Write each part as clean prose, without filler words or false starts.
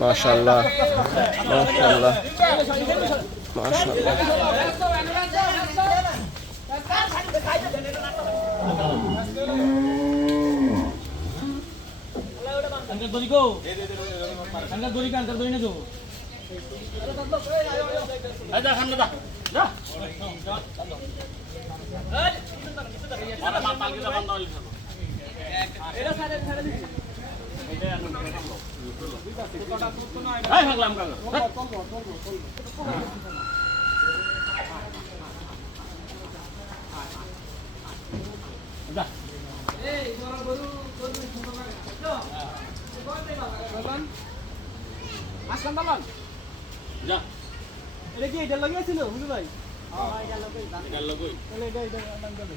মাশাআল্লাহ মাশাআল্লাহ মাশাআল্লাহ। Angkat dori ko. Angkat dori kan, angkat dori na ko. Ada hamna dah. Dah. Mana mapal kita bandol. Era sare sare di. Ini anu. Hai haglam ka. Dah. Eh, orang baru আসলাম দালান যা এটা কি এটা লাগিয়ে ছিল বুঝু ভাই হ্যাঁ এটা লগই তাহলে এটা নাম যাবে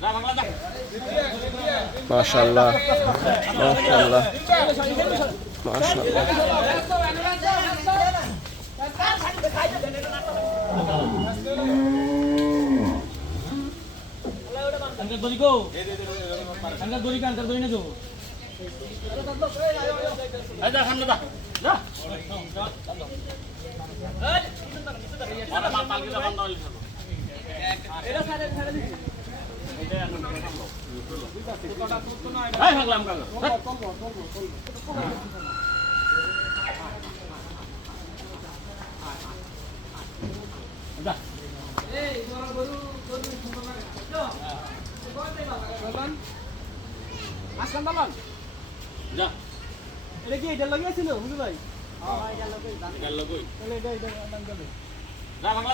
যা বাংলা যা মাশাআল্লাহ মাশাআল্লাহ মাশাআল্লাহ। angkat dori ko angkat dori kan angkat dori na ko ada hamna dah dah mana mapal kita bandol era sare sare di ini anu hai haglam ka dah eh orang baru আসলাম দালান যা এটা কি এটা লাগিয়ে ছিল বুঝু ভাই হ্যাঁ এটা লগই তাহলে এটা নাম যাবে যা বাংলা